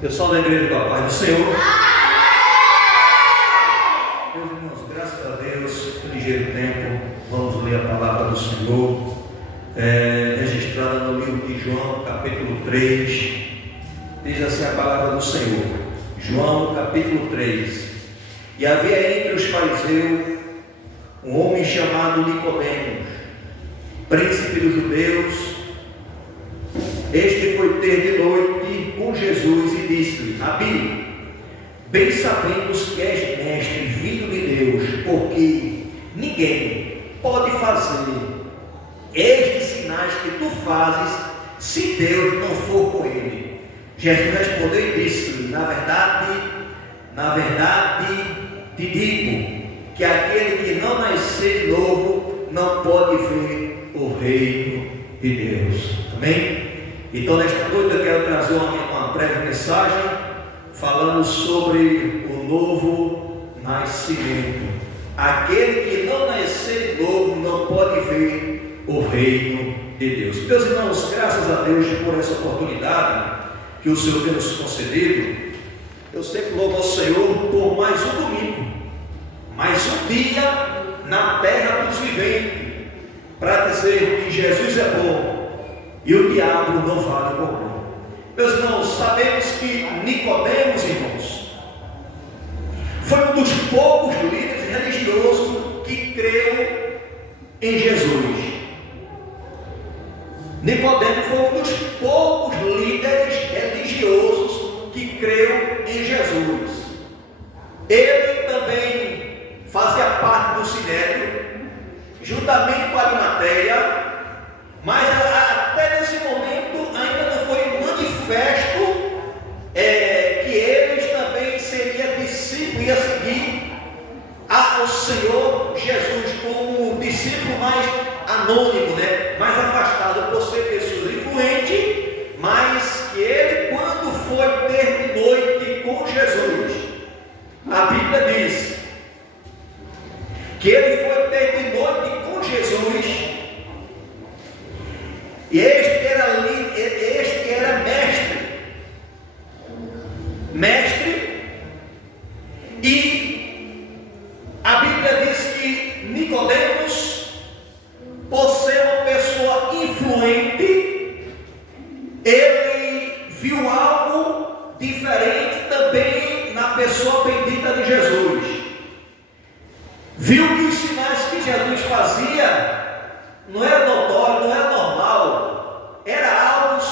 Pessoal da igreja da paz do Senhor. Meus irmãos, graças a Deus, em ligeiro tempo, vamos ler a palavra do Senhor, registrada no livro de João, capítulo 3. Diz assim a palavra do Senhor. João, capítulo 3. E havia entre os fariseus um homem chamado Nicodemos, príncipe dos judeus. Este foi ter de noite com Jesus e disse-lhe: Rabi, bem sabemos que és mestre, vindo de Deus, porque ninguém pode fazer estes sinais que tu fazes, se Deus não for com ele. Jesus respondeu e disse-lhe: na verdade te digo, que aquele que não nascer novo, não pode ver o reino de Deus. Amém? Então, nesta noite eu quero trazer uma breve mensagem falando sobre o novo nascimento. Aquele que não nascer novo não pode ver o reino de Deus. Meus irmãos, graças a Deus por essa oportunidade que o Senhor tem nos concedido. Eu sempre louvo ao Senhor por mais um domingo, mais um dia na terra dos viventes, para dizer que Jesus é bom e o diabo não vale o bom. Meus irmãos, sabemos que Nicodemos, irmãos, foi um dos poucos líderes religiosos que creu em Jesus. Nicodemos foi um dos poucos líderes religiosos que creu em Jesus. Ele também fazia parte do Sinédrio, juntamente com Arimateia, mas até nesse momento ainda não foi manifesto que eles também seriam discípulos, ia seguir ao Senhor Jesus como discípulo mais anônimo, mais afastado, por ser pessoas influentes, mas que ele, quando foi ter noite com Jesus, a Bíblia diz que ele foi ter de noite com Jesus. E este era mestre, e a Bíblia diz que Nicodemos, por ser uma pessoa influente, ele viu algo diferente também na pessoa bendita de Jesus. Viu que os sinais que Jesus fazia não era notório, não era normal, era algo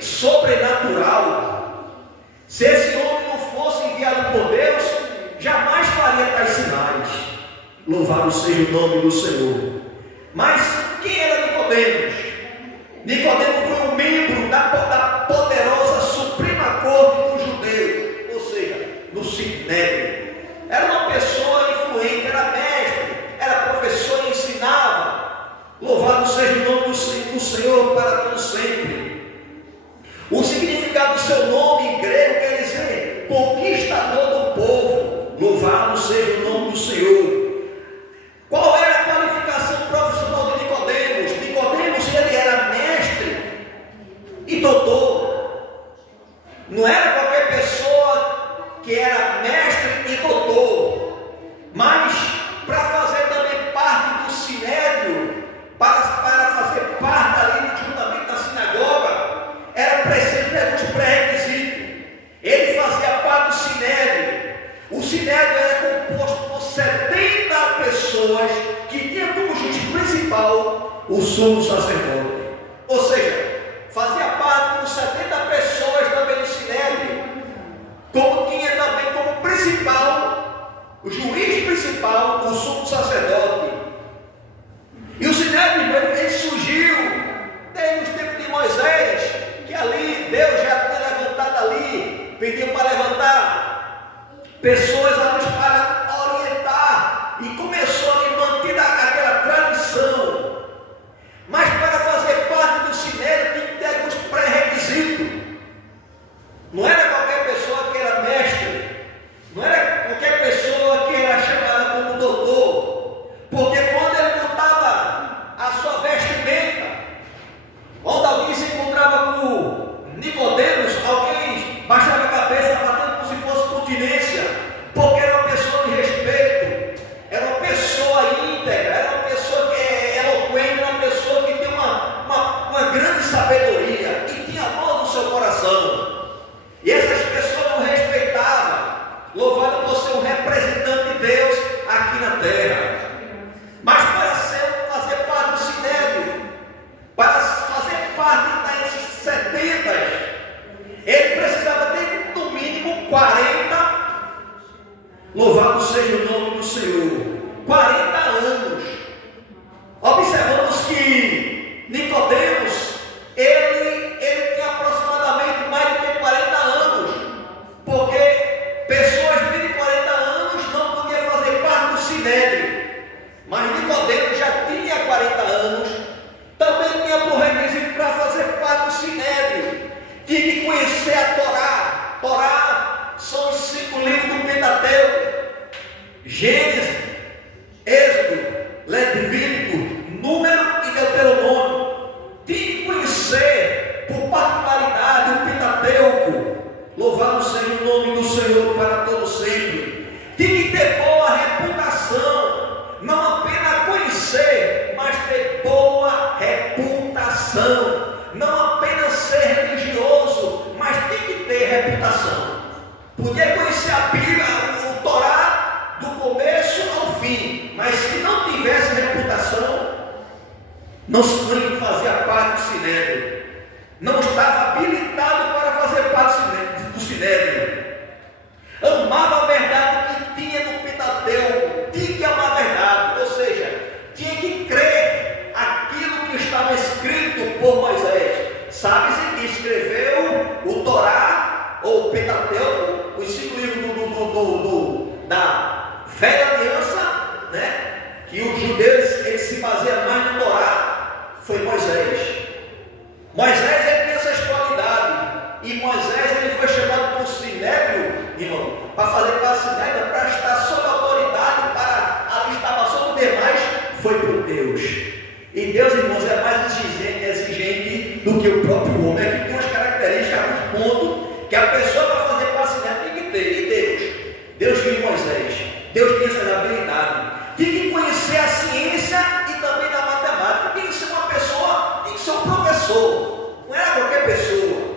sobrenatural. Se esse homem não fosse enviado por Deus, jamais faria tais sinais. Louvado seja o nome do Senhor. Mas quem era Nicodemos? Nicodemos foi um membro da poderosa Suprema Corte dos judeus, ou seja, do Sinédrio. Era uma pessoa influente, era mestre, era professor e ensinava. Louvado seja o nome do Senhor para todos sempre. O significado do seu nome em grego quer dizer conquistador do povo. Louvado seja o nome do Senhor. Qual era a qualificação profissional de Nicodemos? Nicodemos, ele era mestre e doutor. Não era qualquer pessoa que era mestre e doutor, mas para fazer também parte do Sinédrio, para fazer parte ali juntamente da sinagoga, era preciso ter alguns pré-requisitos. Ele fazia parte do Sinédrio. O Sinédrio era composto por 70 pessoas que tinham como juiz principal o sumo sacerdote. Ou seja, fazia parte dos 70 pessoas também do Sinédrio, como tinha também como principal, o juiz principal, o sumo sacerdote. E o Sinédrio, ele surgiu desde os tempos de Moisés, que ali Deus já tinha levantado ali, pediu para levantar pessoas ali para orientar, e começou a manter aquela tradição. Mas para fazer parte do Sinédrio tinha que ter alguns pré-requisitos. Não era qualquer pessoa que era mestre, não era qualquer pessoa que era chamada como doutor, porque quando ele botava a sua vestimenta, onde alguém se encontrava com Nicodemos, alguém aprovação. E essas pessoas não respeitavam, louvado por ser um representante de Deus aqui na terra. Mas para fazer parte do Sinédrio, para fazer parte das 70, ele precisava ter no mínimo 40, louvado seja o nome do Senhor, 40 anos. Observamos que Nicodemos, ele tinha aproximadamente mais de 40 anos, porque pessoas de 40 anos não podiam fazer parte do Sinédrio, mas Nicodemos já tinha 40 anos, também tinha por requisito para fazer parte do Sinédrio, tinha que conhecer a Torá. Torá são os 5 livros do Pentateuco: Gênesis, Êxodo, Levítico, Número e Deuteronômio. Tinha que conhecer por particularidade o Pentateuco. Louvado seja o nome do Senhor para todo sempre. Tinha que ter boa reputação, não apenas conhecer, mas ter boa reputação. Não apenas ser religioso, mas tem que ter reputação. Podia conhecer a Bíblia, o Torá, do começo ao fim, mas se não tivesse reputação, não fazia parte do Sinédrio, não estava habilitado para fazer parte do Sinédrio. Amava a verdade que tinha no Pentateuco, tinha que amar a verdade, ou seja, tinha que crer aquilo que estava escrito por Moisés. Sabe-se que escreveu o Torá, ou o Pentateuco, os 5 livros da Velha Aliança, né? Que os judeus eles se baseiam mais no Torá, foi Moisés. Moisés ele tem essas qualidades, e Moisés ele foi chamado por Sinédrio, irmão, para fazer parte do Sinédrio, para estar sob autoridade, para alistar sobre os demais, foi por Deus. E Deus, irmãos, é mais exigente do que o próprio homem. Aqui tem umas características, alguns pontos que a pessoa para fazer parte do Sinédrio tem que ter. E Deus viu em Moisés, Deus tem essa habilidade. Tem que conhecer a ciência e também a matemática. Tem que ser uma pessoa, tem que ser um professor, não era qualquer pessoa.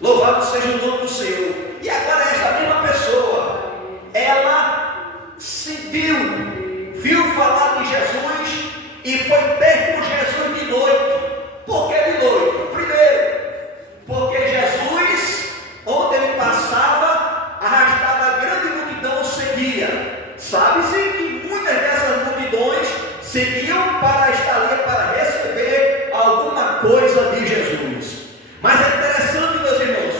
Louvado seja o nome do Senhor. E agora essa mesma pessoa, ela viu falar de Jesus e foi ter com Jesus de noite. Por que de noite? Primeiro, porque Jesus, onde ele passava, arrastava grande multidão, seguia. Sabe-se que muitas dessas multidões seguiam para estar ali, para receber alguma coisa de Jesus. Mas é interessante, meus irmãos,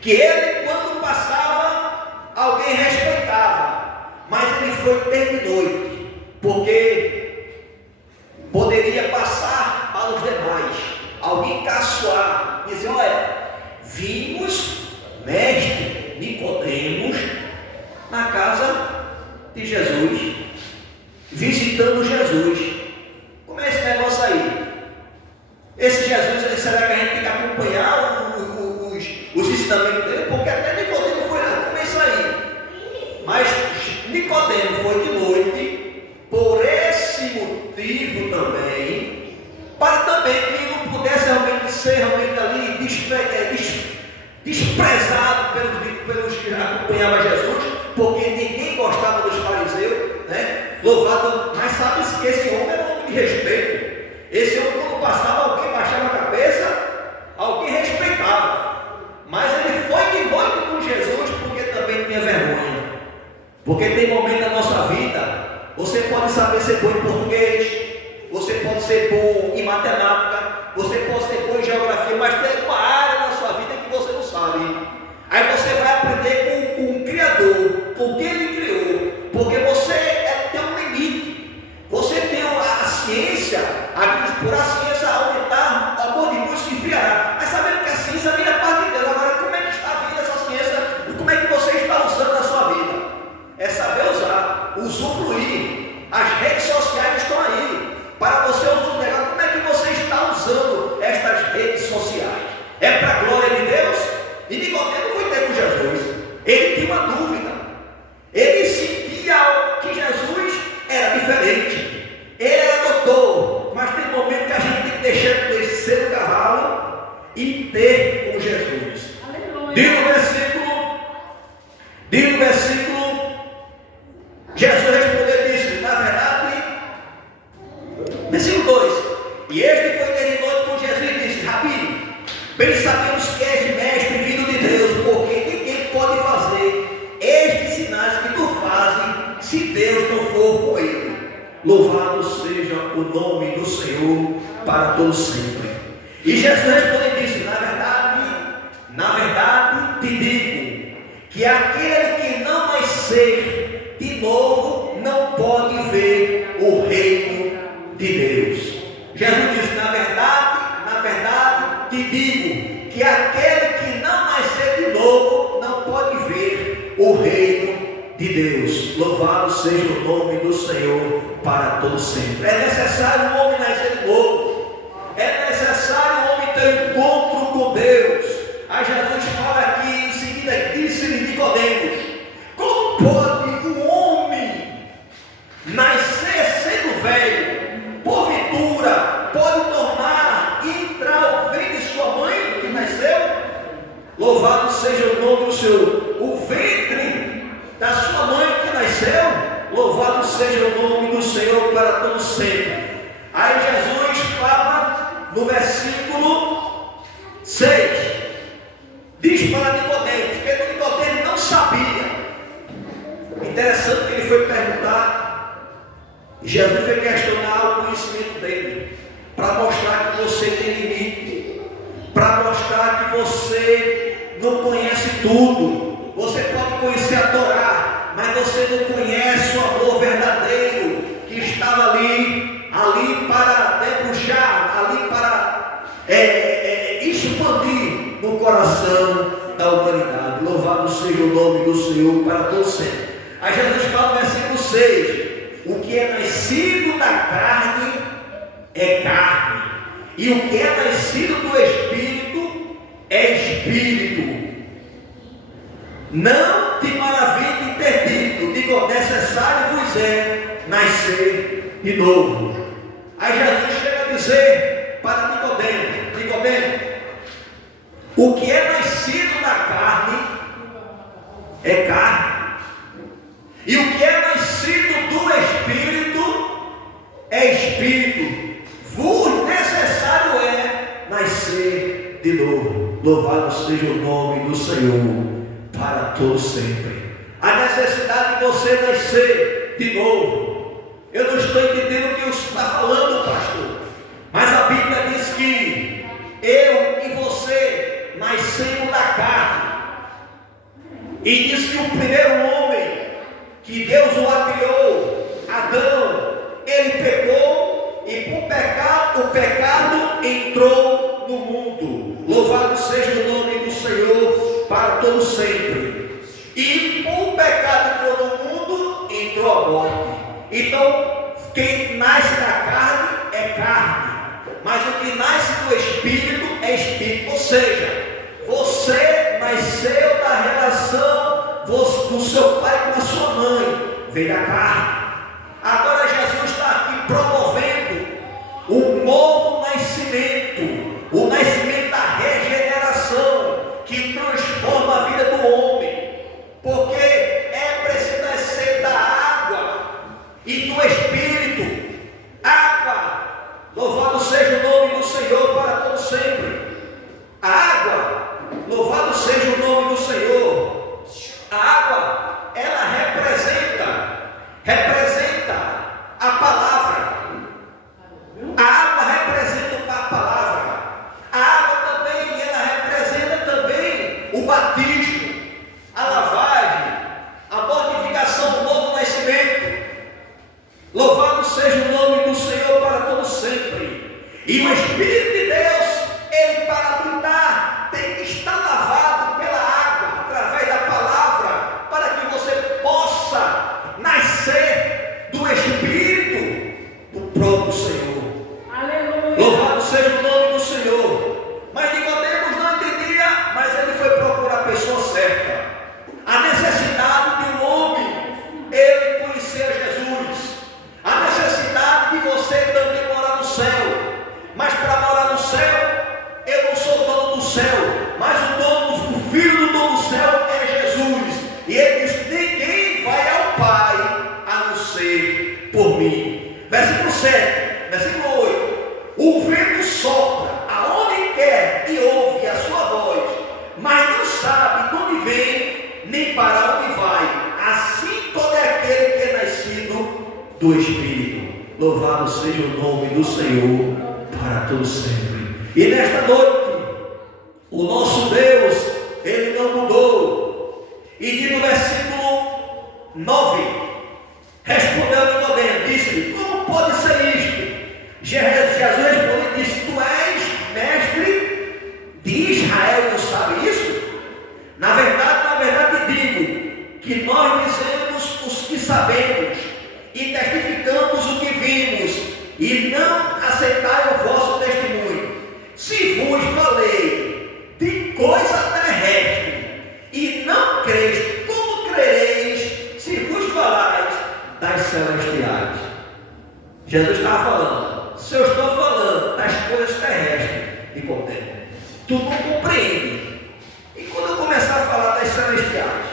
que ele, quando passava, alguém respeitava, mas ele foi ter de noite, porque poderia passar para os demais, alguém caçoar, dizer: olha, vimos mestre Nicodemos na casa de Jesus, visitando Jesus. Como é esse negócio aí? Esse Jesus, será que a gente tem que acompanhar os ensinamentos dele? Porque até Nicodemo foi lá, como é isso aí? Mas Nicodemo foi de noite, por esse motivo também, para também que ele não pudesse ser realmente ali desprezado pelos que acompanhavam Jesus, porque ninguém gostava dos fariseus, né? Louvado, mas sabe-se que esse homem era um homem de respeito. Esse homem, quando passava, alguém baixava a cabeça, alguém respeitava. Mas ele foi de noite com Jesus porque também tinha vergonha. Porque tem momento na nossa vida, você pode saber ser bom em português, você pode ser bom em matemática, você pode ser bom em geografia, mas tem uma área na sua vida que você não sabe. Aí você vai aprender com o Criador, porque Ele criou, porque você tem um limite. Você tem a ciência, por a ciência aumentar, o amor de Deus se enfriará. Mas sabendo que a ciência vem da parte de Deus. Agora, como é que está vindo essa ciência e como é que você está usando na sua vida? É saber usar, usufruir. As redes sociais estão aí para você usufruir. Como é que você está usando estas redes sociais? É para a glória de Deus? E Nicodemo foi ter com Jesus. Ele tinha uma dúvida. Ele sentia que Jesus era diferente. Ele era doutor. Mas tem um momento que a gente tem que descer do cavalo e ter viver com Jesus. Diz no versículo, Jesus respondeu e disse, na verdade, versículo 2, e este foi de noite com Jesus e disse, Rabi, bem sabemos que és mestre vindo de Deus, porque ninguém pode fazer estes sinais que tu fazes, se Deus não for com ele. Louvado seja o nome do Senhor para todo sempre. E Jesus respondeu e disse, na verdade te digo, que aquele que não nascer de novo não pode ver o reino de Deus. Jesus disse, na verdade te digo, que aquele que não nascer de novo não pode ver o reino de Deus. Louvado seja o nome do Senhor para todo sempre. É necessário o homem nascer de novo. É necessário o homem ter encontro com Deus. Aí Jesus fala aqui em seguida, disse-lhe Nicodemos, como pode um homem nascer sendo velho? Porventura pode tornar e entrar o ventre de sua mãe que nasceu? Louvado seja o nome do Senhor. O ventre da sua mãe que nasceu, louvado seja o nome do Senhor para todo sempre. Aí Jesus fala no versículo 6, diz para Nicodemos, porque Nicodemos não sabia. Interessante que ele foi perguntar, e Jesus foi questionar o conhecimento dele, para mostrar que você tem limite, para mostrar que você não conhece tudo. Você pode conhecer a Torá, mas você não conhece o amor verdadeiro que estava ali para debruxar, ali para expandir no coração da humanidade. Louvado seja o nome do Senhor para todos sempre. Aí Jesus fala no versículo 6, o que é nascido da carne é carne, e o que é nascido do Espírito é Espírito. Não te maravilhe em ter dito, necessário vos é nascer de novo. Aí Jesus chega a dizer para Nicodemos, o que é nascido da carne é carne, e o que é nascido do Espírito é Espírito. Vos necessário é nascer de novo. Louvado seja o nome do Senhor para todos sempre. A necessidade de você nascer de novo. Eu não estou entendendo o que você está falando, pastor, mas a Bíblia diz que eu e você nascemos da carne, e diz que o primeiro homem que Deus o criou, Adão, ele pecou, e por pecado, o pecado entrou no mundo. Louvado seja o nome do Senhor para todo sempre. E o pecado entrou no mundo, entrou a morte. Então, quem nasce da carne é carne, mas o que nasce do Espírito é Espírito. Ou seja, você nasceu da relação do seu pai com a sua mãe, veio da carne. Agora Jesus está aqui promovendo um novo nascimento, o nascimento da regeneração, que transforma a vida do homem, porque é preciso nascer da água e do Espírito. Água, louvado seja o nome do Senhor para todo sempre. A água, louvado seja o nome do Senhor. A água, ela representa a palavra. A água representa a palavra. A água também, ela representa também o batismo, a lavagem, a mortificação do novo nascimento. Louvado seja o nome do Senhor para todo sempre. E o Espírito de Deus, ele para habitar, tem que estar lavado pela água, através da palavra, para que você possa nascer do Espírito do próprio Senhor. Aleluia. Louvado seja o nome do Senhor. Mas Nicodemos não entendia, mas ele foi procurar pessoas do Espírito. Louvado seja o nome do Senhor para todo sempre. E nesta noite, o nosso Deus, Ele não mudou. E diz no versículo 9, respondeu Nicodemo, disse-lhe: como pode ser isto? Jesus respondeu e disse: tu és mestre de Israel e não sabe isso? Na verdade digo que nós dizemos os que sabemos e testificamos o que vimos, e não aceitai o vosso testemunho. Se vos falei de coisa terrestre e não creis, como crereis se vos falais das celestiais? Jesus estava falando: se eu estou falando das coisas terrestres, me contém, tu não compreende. E quando eu começar a falar das celestiais,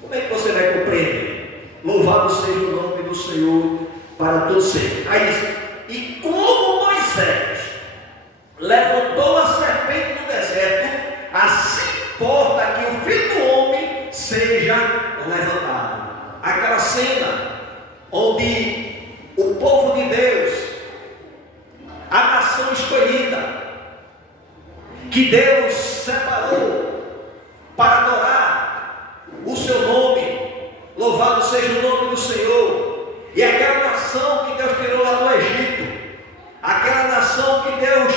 como é que você vai compreender? Louvado seja o nome do Senhor para todos sempre. Aí diz: e como Moisés levantou a serpente no deserto, assim importa que o Filho do Homem seja levantado. Aquela cena onde o povo de Deus, a nação escolhida, que Deus separou para adorar o seu nome, louvado seja o nome do Senhor. E aquela nação que Deus tirou lá do Egito, aquela nação que Deus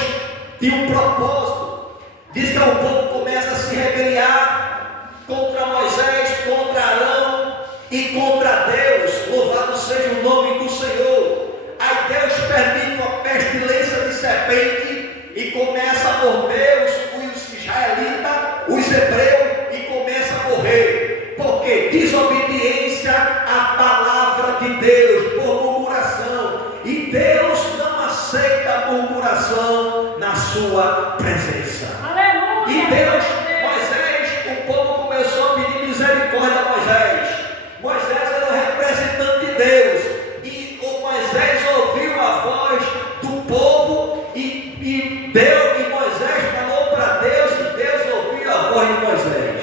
tinha um propósito, diz que o povo começa a se rebeliar contra Moisés, contra Arão e contra Deus, louvado seja o nome do Senhor. Aí Deus permite uma pestilência de serpente e começa a morder os israelitas, os hebreus, e começa a morrer, porque desobediência à palavra de Deus, por murmuração, e Deus não aceita murmuração na sua presença. Aleluia. E Deus, Moisés, o povo começou a pedir misericórdia a Moisés. Moisés era o representante de Deus, e o Moisés ouviu a voz do povo, e Deus, e Moisés falou para Deus, e Deus ouviu a voz de Moisés,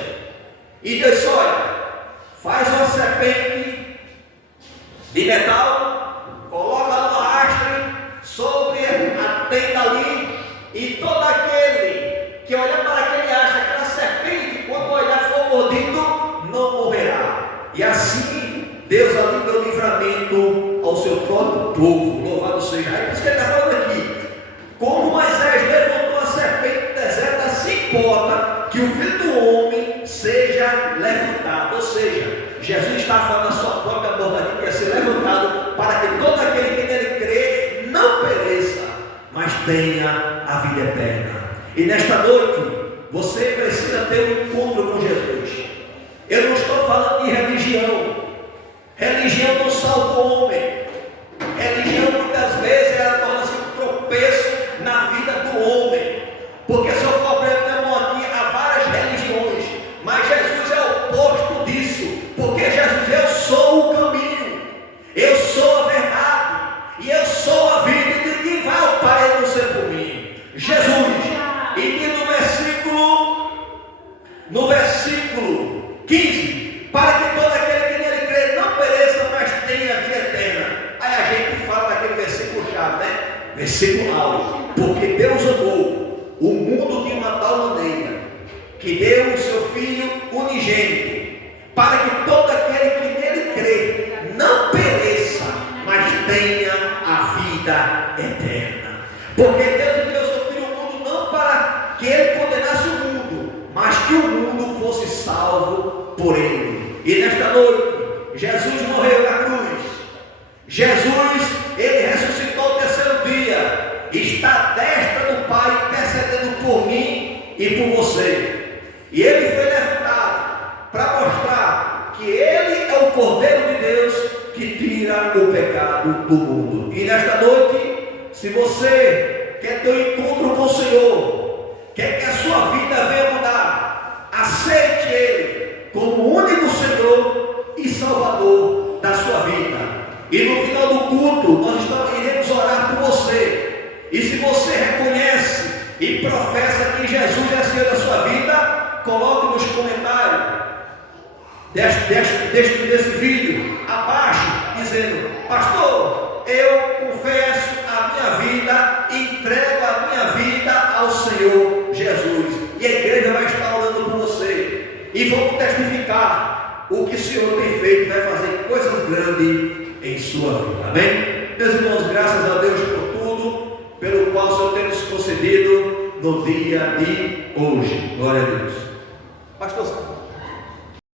e Deus disse: olha, faz uma serpente de metal, coloca uma haste sobre a tenda ali, e todo aquele que olhar para aquele haste, aquela serpente, quando olhar for mordido, não morrerá. E assim Deus ali deu livramento ao seu próprio povo. Louvado seja. Aí por isso que ele está falando aqui: como Moisés levantou a serpente no deserto, assim importa que o Filho do Homem seja levantado. Ou seja, Jesus está falando da sua própria mordaria, que ia ser levantado para que todo aquele que nele crê não pereça, mas tenha a vida eterna. E nesta noite você precisa ter um encontro com Jesus. Eu não estou falando de religião. Religião não salva o homem. Religião muitas vezes ela torna-se um tropeço na vida do homem, porque se eu for prender mão aqui, há várias religiões, mas Jesus é o oposto disso, porque Jesus: eu sou o caminho, eu sou a verdade e eu sou a vida, e ninguém vai ao Pai a não ser por mim. Jesus. E no versículo 15, para que todo aquele que nele crê não pereça, mas tenha a vida eterna. Aí a gente fala daquele versículo chave, né? Versículo áureo: porque Deus amou o mundo de uma tal maneira que deu o seu Filho unigênito, para que todo aquele que nele crê não pereça, mas tenha a vida eterna. Porque Deus enviou o seu Filho ao mundo não para que ele condenasse o mundo, mas que o mundo fosse salvo por ele. E nesta noite, Jesus morreu na cruz. Jesus, ele ressuscitou ao terceiro dia, está à destra do Pai, intercedendo por mim e por você. E ele foi levantado para mostrar que ele é o Cordeiro de Deus que tira o pecado do mundo. E nesta noite, se você quer ter um encontro com o Senhor, quer que a sua vida venha mudar, aceite Ele como o único Senhor e Salvador da sua vida. E no final do culto, nós iremos orar por você. E se você reconhece e professa que Jesus é Senhor da sua vida, coloque nos comentários desse vídeo abaixo, dizendo: pastor, e vamos testificar o que o Senhor tem feito, vai fazer coisas grandes em sua vida. Amém? Meus irmãos, graças a Deus por tudo, pelo qual o Senhor tem nos concedido no dia de hoje. Glória a Deus. Pastor